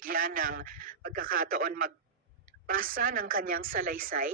bigyan ng pagkakataon magbasa ng kanyang salaysay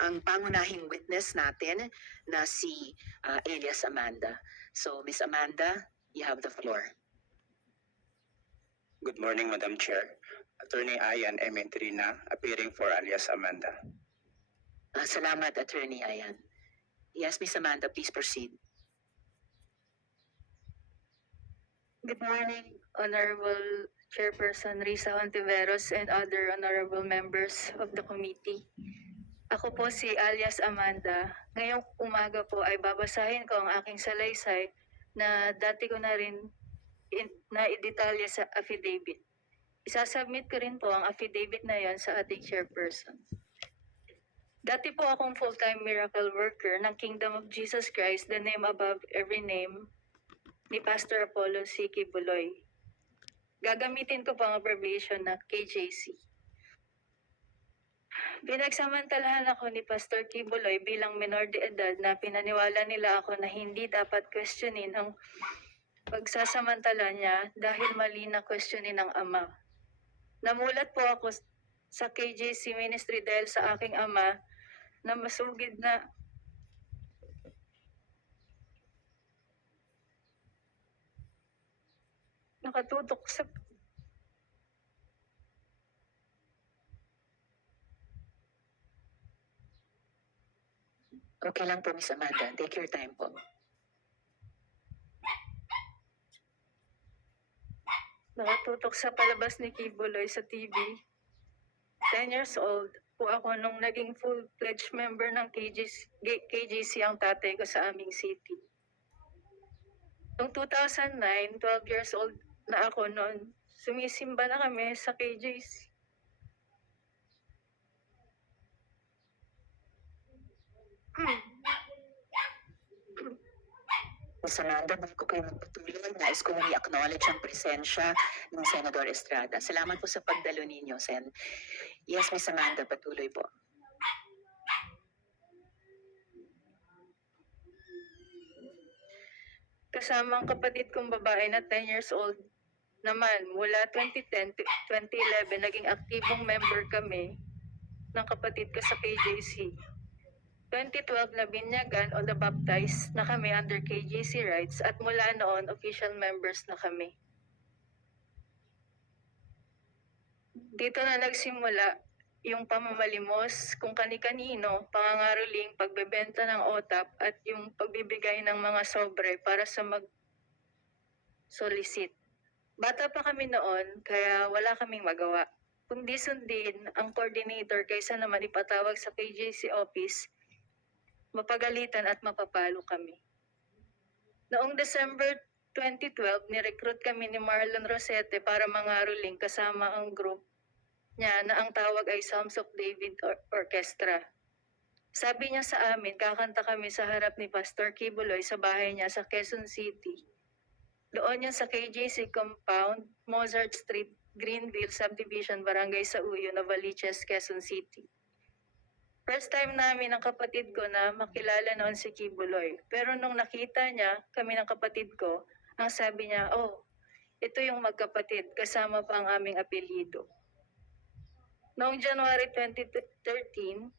ang pangunahing witness natin na si Elias Amanda. So, Miss Amanda, you have the floor. Good morning, Madam Chair. Attorney Ayan M. Entrina, appearing for alias Amanda. Salamat, Attorney Ayan. Yes, Miss Amanda, please proceed. Good morning, Honorable Chairperson Risa Hontiveros and other honorable members of the committee. Ako po si alias Amanda. Ngayong umaga po ay babasahin ko ang aking salaysay na dati ko na rin na idetalye sa affidavit. Isasubmit ko rin po ang affidavit na yon sa ating chairperson. Dati po akong full-time miracle worker ng Kingdom of Jesus Christ, the name above every name, ni Pastor Apollo C. Kibuloy. Gagamitin ko po ang abbreviation na KJC. Pinagsamantalahan ako ni Pastor Kibuloy bilang minor de edad na pinaniwala nila ako na hindi dapat questionin ang pagsasamantala niya dahil mali na questionin ng ama. Namulat po ako sa KJC ministry dahil sa aking ama na masugid na nakatutok sa Okay lang po, Miss Amanda. Take your time po. nakatutok sa palabas ni Kibuloy sa TV. 10 years old po ako nung naging full-fledged member ng KJC ang tatay ko sa aming city. Noong 2009, 12 years old na ako noon, sumisimba na kami sa KJC. Miss Amanda, bago kayo magpatuloy, nais ko mong i-acknowledge ang presensya ng Senador Estrada. Salamat po sa pagdalo ninyo, Sen. Yes, Miss Amanda, patuloy po. Kasama ang kapatid kong babae na 10 years old naman, mula 2010 to 2011, naging aktibong member kami ng kapatid ko sa KJC. 2012 na binyagan o na-baptize na kami under KJC rights at mula noon, official members na kami. Dito na nagsimula yung pamamalimos kung kani-kanino, pangangaroling, pagbebenta ng OTAP at yung pagbibigay ng mga sobre para sa mag-solicit. Bata pa kami noon, kaya wala kaming magawa. Kundi sundin ang coordinator kaysa naman ipatawag sa KJC office, mapagalitan at mapapalo kami. Noong December 2012, nirecruit kami ni Marlon Rosete para mangaroling kasama ang group niya na ang tawag ay Psalms of David Orchestra. Sabi niya sa amin, kakanta kami sa harap ni Pastor Kibuloy sa bahay niya sa Quezon City. Doon yun sa KJC Compound, Mozart Street, Greenville Subdivision, Barangay Sauyo, Novaliches, Quezon City. First time namin ng kapatid ko na makilala noon si Kibuloy. Pero nung nakita niya kami ng kapatid ko, ang sabi niya, oh, ito yung magkapatid, kasama pa ang aming apelyido. Noong January 2013,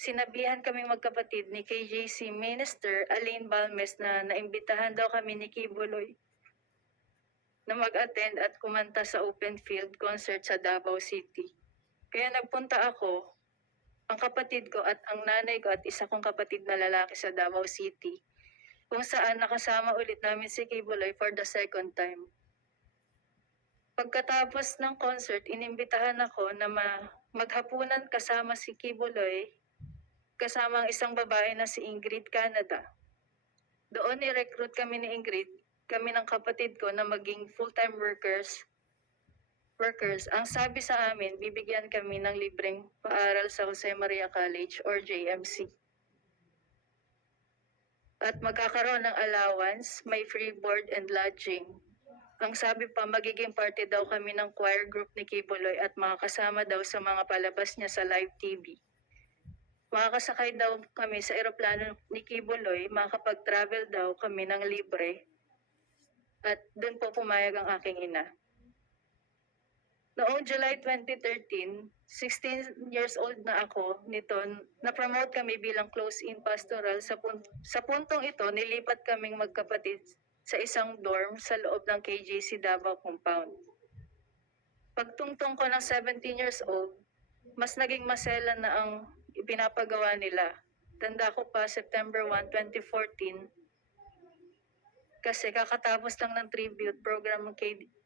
sinabihan kaming magkapatid ni KJC Minister Aline Balmes na naimbitahan daw kami ni Kibuloy na mag-attend at kumanta sa open field concert sa Davao City. Kaya nagpunta ako, ang kapatid ko at ang nanay ko at isa kong kapatid na lalaki sa Davao City, kung saan nakasama ulit namin si Kibuloy for the second time. Pagkatapos ng concert, inimbitahan ako na maghapunan kasama si Kibuloy, kasama ang isang babae na si Ingrid Canada. Doon ni-recruit kami ni Ingrid, kami ng kapatid ko na maging full-time workers. Ang sabi sa amin, bibigyan kami ng libreng paaral sa Jose Maria College or JMC. At magkakaroon ng allowance, may free board and lodging. Ang sabi pa, magiging party daw kami ng choir group ni Kibuloy at makakasama daw sa mga palabas niya sa live TV. Makakasakay daw kami sa eroplano ni Kibuloy, makakapag-travel daw kami ng libre. At doon po pumayag ang aking ina. Noong July 2013, 16 years old na ako nito, na-promote kami bilang close-in pastoral. Sa puntong ito, nilipat kaming magkapatid sa isang dorm sa loob ng KJC Davao compound. Pagtungtong ko ng 17 years old, mas naging maselan na ang ipinapagawa nila. Tanda ko pa, September 1, 2014, kasi kakatapos lang ng tribute program ng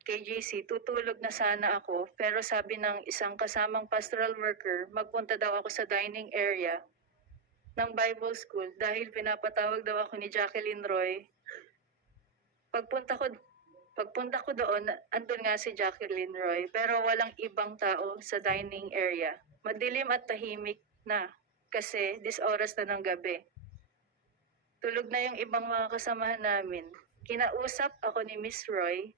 KJC, tutulog na sana ako, pero sabi ng isang kasamang pastoral worker, magpunta daw ako sa dining area ng Bible School dahil pinapatawag daw ako ni Jacqueline Roy. Pagpunta ko doon, andun nga si Jacqueline Roy, pero walang ibang tao sa dining area. Madilim at tahimik na, kasi 10 oras na ng gabi. Tulog na yung ibang mga kasamahan namin. Kinausap ako ni Miss Roy.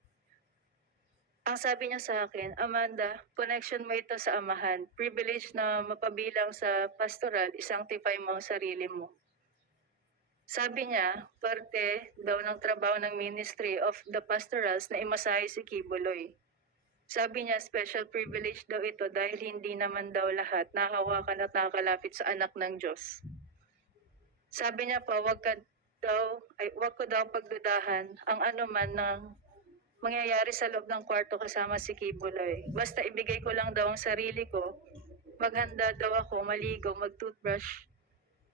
Ang sabi niya sa akin, Amanda, connection mo ito sa amahan. Privilege na mapabilang sa pastoral, isanctify mo ang sarili mo. Sabi niya, parte daw ng trabaho ng Ministry of the Pastorals na imasahe si Kibuloy. Sabi niya, special privilege daw ito dahil hindi naman daw lahat nahawakan at nakakalapit sa anak ng Diyos. Sabi niya pa, wag ko daw pagdudahan ang anuman ng mangyayari sa loob ng kwarto kasama si Kibuloy. Basta ibigay ko lang daw ang sarili ko, maghanda daw ako, maligo, mag-toothbrush.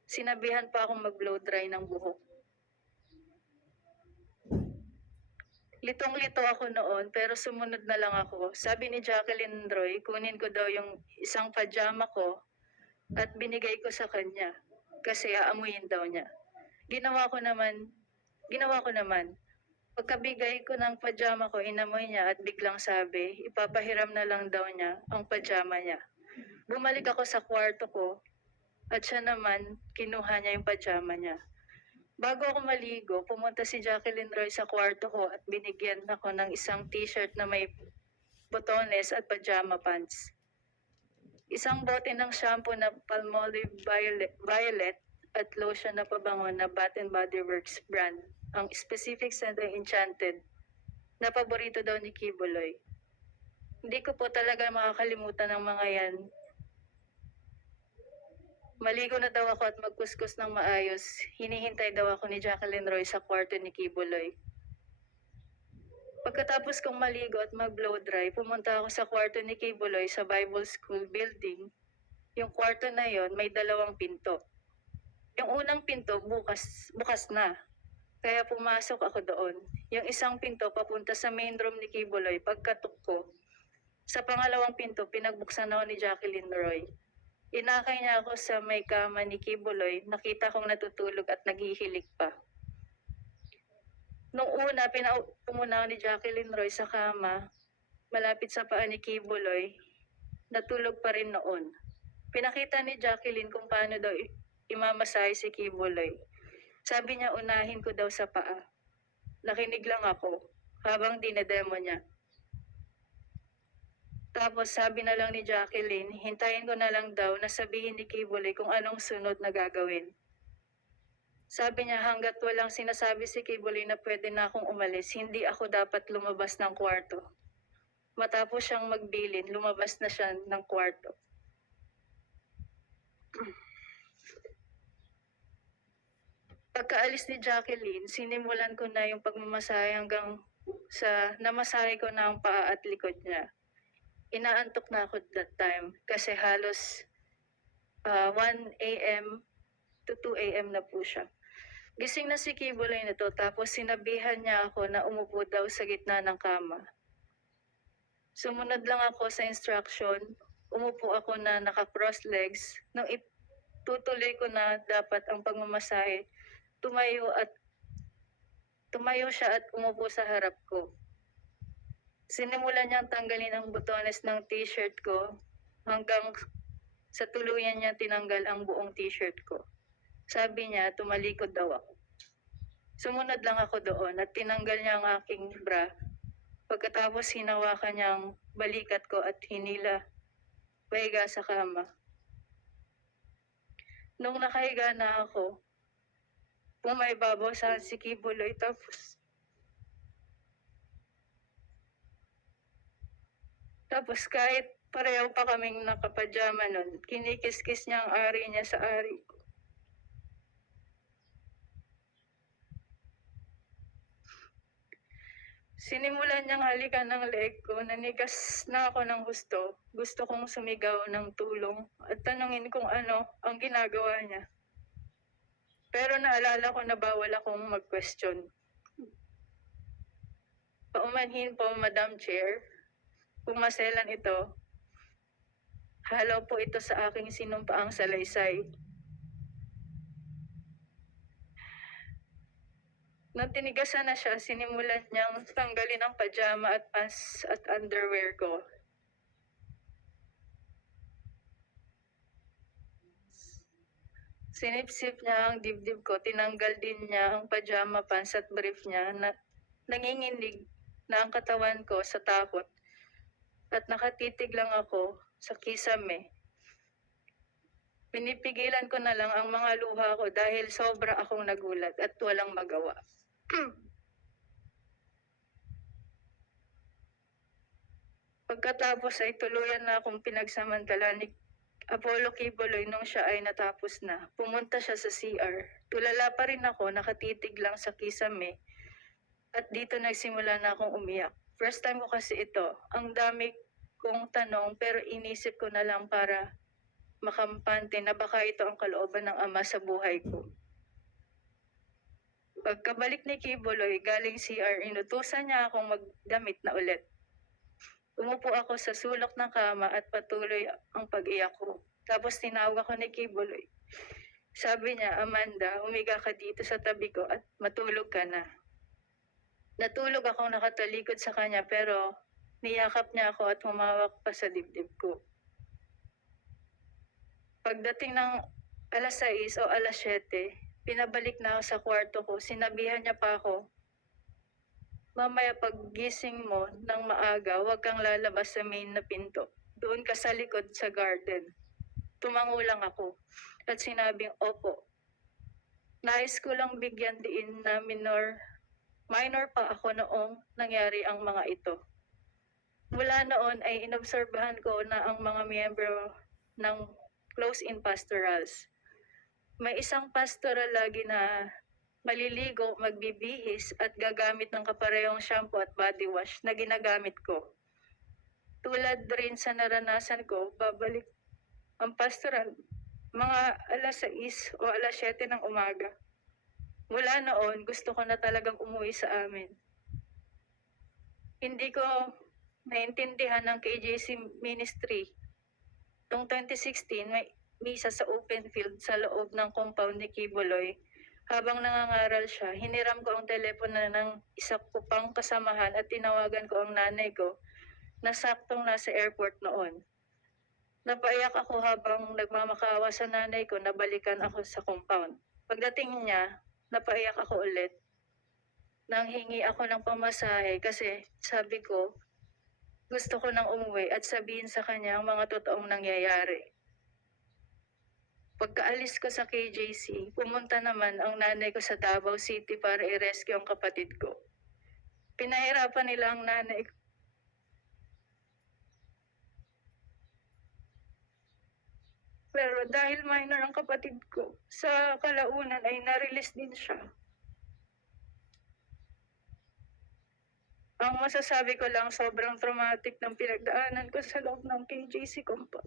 Sinabihan pa akong mag-blow dry ng buhok. Litong-lito ako noon, pero sumunod na lang ako. Sabi ni Jacqueline Roy, kunin ko daw yung isang pajama ko at binigay ko sa kanya kasi aamuyin daw niya. Ginawa ko naman. Pagkabigay ko ng pajama ko, inamoy niya at biglang sabi, ipapahiram na lang daw niya ang pajama niya. Bumalik ako sa kwarto ko at siya naman, kinuha niya yung pajama niya. Bago ako maligo, pumunta si Jacqueline Roy sa kwarto ko at binigyan ako ng isang t-shirt na may botones at pajama pants. Isang bote ng shampoo na Palmolive Violet at lotion na pabango na Bath and Body Works brand. Ang specific scent ay Enchanted, na paborito daw ni Kibuloy. Hindi ko po talaga makakalimutan ng mga yan. Maligo na daw ako at magkuskus ng maayos. Hinihintay daw ako ni Jacqueline Roy sa kwarto ni Kibuloy. Pagkatapos kong maligo at mag-blow dry, pumunta ako sa kwarto ni Kibuloy sa Bible School building. Yung kwarto na yon may 2 pinto. Yung unang pinto bukas na. Kaya pumasok ako doon. Yung isang pinto papunta sa main room ni Kibuloy. Pagkatok ko, sa pangalawang pinto pinagbuksan ako ni Jacqueline Roy. Inakay niya ako sa may kama ni Kibuloy, nakita kong natutulog at naghihilik pa. Nung una, pinaupo muna ako ni Jacqueline Roy sa kama, malapit sa paa ni Kibuloy, natulog pa rin noon. Pinakita ni Jacqueline kung paano daw imamasahe si Kibuloy. Sabi niya unahin ko daw sa paa. Nakinig lang ako habang dinedemo niya. Tapos sabi na lang ni Jacqueline, hintayin ko na lang daw na sabihin ni Kibuloy kung anong sunod na gagawin. Sabi niya hanggat walang sinasabi si Kibuloy na pwede na akong umalis, hindi ako dapat lumabas ng kwarto. Matapos siyang magbilin, lumabas na siya ng kwarto. Pagkaalis ni Jacqueline, sinimulan ko na yung pagmamasahe hanggang sa namasahe ko na ang paa at likod niya. Inaantok na ako that time kasi halos 1 a.m. to 2 a.m. na po siya. Gising na si Kibuloy nito tapos sinabihan niya ako na umupo daw sa gitna ng kama. Sumunod lang ako sa instruction, umupo ako na naka-cross legs. Nung itutuloy ko na dapat ang pagmamasahe, tumayo siya at umupo sa harap ko. Sinimulan niyang tanggalin ang butones ng t-shirt ko hanggang sa tuluyan niya tinanggal ang buong t-shirt ko. Sabi niya, tumalikod daw ako. Sumunod lang ako doon at tinanggal niya ang aking bra. Pagkatapos hinawakan niya ang balikat ko at hinila pahiga sa kama. Nung nakahiga na ako, pumaibabaw sa si Kibuloy tapos Tapos kahit pareho pa kaming nakapajama nun, kinikis-kiss niya ang ari niya sa ari ko. Sinimulan niyang halikan ng leeg ko, nanigas na ako ng gusto. Gusto kong sumigaw ng tulong at tanungin kung ano ang ginagawa niya. Pero naalala ko na bawal akong mag-question. Paumanhin po, Madam Chair, kung maselan ito, halaw po ito sa aking sinumpaang salaysay. Nang tinigasan na siya, sinimulan niyang tanggalin ang pajama at pants at underwear ko. Sinipsip niya ang dibdib ko, tinanggal din niya ang pajama pants at brief niya na nanginginig na ang katawan ko sa takot at nakatitig lang ako sa kisame. Pinipigilan ko na lang ang mga luha ko dahil sobra akong nagulat at walang magawa. Pagkatapos ay tuluyan na akong pinagsamantala ni Apollo Kibuloy nung siya ay natapos na. Pumunta siya sa CR. Tulala pa rin ako, nakatitig lang sa kisame. At dito nagsimula na akong umiyak. First time ko kasi ito. Ang dami kong tanong pero inisip ko na lang para makampante na baka ito ang kalooban ng Ama sa buhay ko. Pagkabalik ni Kibuloy galing CR, inutusan niya akong magdamit na ulit. Umupo ako sa sulok ng kama at patuloy ang pag-iyak ko. Tapos tinawag ako ni Kibuloy. Sabi niya, Amanda, umiga ka dito sa tabi ko at matulog ka na. Natulog akong nakatalikod sa kanya pero niyakap niya ako at humawak pa sa dibdib ko. Pagdating ng alas 6 o alas 7, pinabalik na ako sa kwarto ko. Sinabihan niya pa ako, mamaya paggising mo ng maaga, huwag kang lalabas sa main na pinto. Doon ka sa likod sa garden. Tumango lang ako at sinabing, opo. Nais ko lang bigyan diin na minor pa ako noong nangyari ang mga ito. Mula noon ay inobserbahan ko na ang mga miyembro ng close-in pastorals. May isang pastoral lagi na maliligo, magbibihis at gagamit ng kaparehong shampoo at body wash na ginagamit ko. Tulad rin sa naranasan ko, babalik ang pastoral mga alas 6 o alas 7 ng umaga. Mula noon, gusto ko na talagang umuwi sa amin. Hindi ko naintindihan ng KJC ministry. Noong 2016, may misa sa open field sa loob ng compound ni Kibuloy. Habang nangangaral siya, hiniram ko ang telepono ng isa ko pang kasamahan at tinawagan ko ang nanay ko na saktong nasa airport noon. Napaiyak ako habang nagmamakawa sa nanay ko na balikan ako sa compound. Pagdating niya, napaiyak ako ulit. Nang hingi ako ng pamasahe kasi sabi ko, gusto ko nang umuwi at sabihin sa kanya ang mga totoong nangyayari. Pagkaalis ko sa KJC, pumunta naman ang nanay ko sa Davao City para i-rescue ang kapatid ko. Pinahirapan nila ang nanay ko. Pero dahil minor ang kapatid ko, sa kalaunan ay na-release din siya. Ang masasabi ko lang, sobrang traumatic ng pinagdaanan ko sa loob ng KJC compound.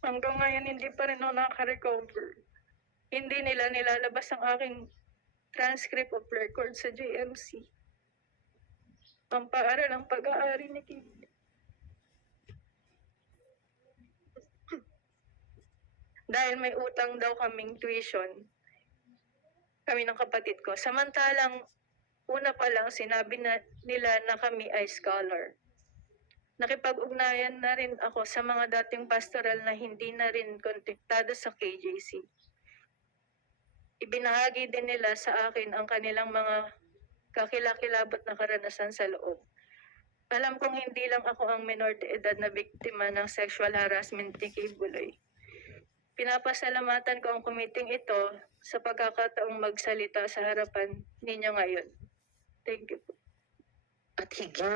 Hanggang ngayon, hindi pa rin ako nakaka-recover. Hindi nila nilalabas ang aking transcript of record sa JMC. Ang paaral ng pag-aari ni Kim. Dahil may utang daw kaming tuition, kami ng kapatid ko. Samantalang, una pa lang sinabi na nila na kami ay scholar. Nakipag-ugnayan na rin ako sa mga dating pastoral na hindi na rin kontaktado sa KJC. Ibinahagi din nila sa akin ang kanilang mga kakilakilabot na karanasan sa loob. Alam kong hindi lang ako ang minor de edad na biktima ng sexual harassment ni Kibuloy. Pinapasalamatan ko ang committee ito sa pagkakataong magsalita sa harapan ninyo ngayon. Thank you. At higit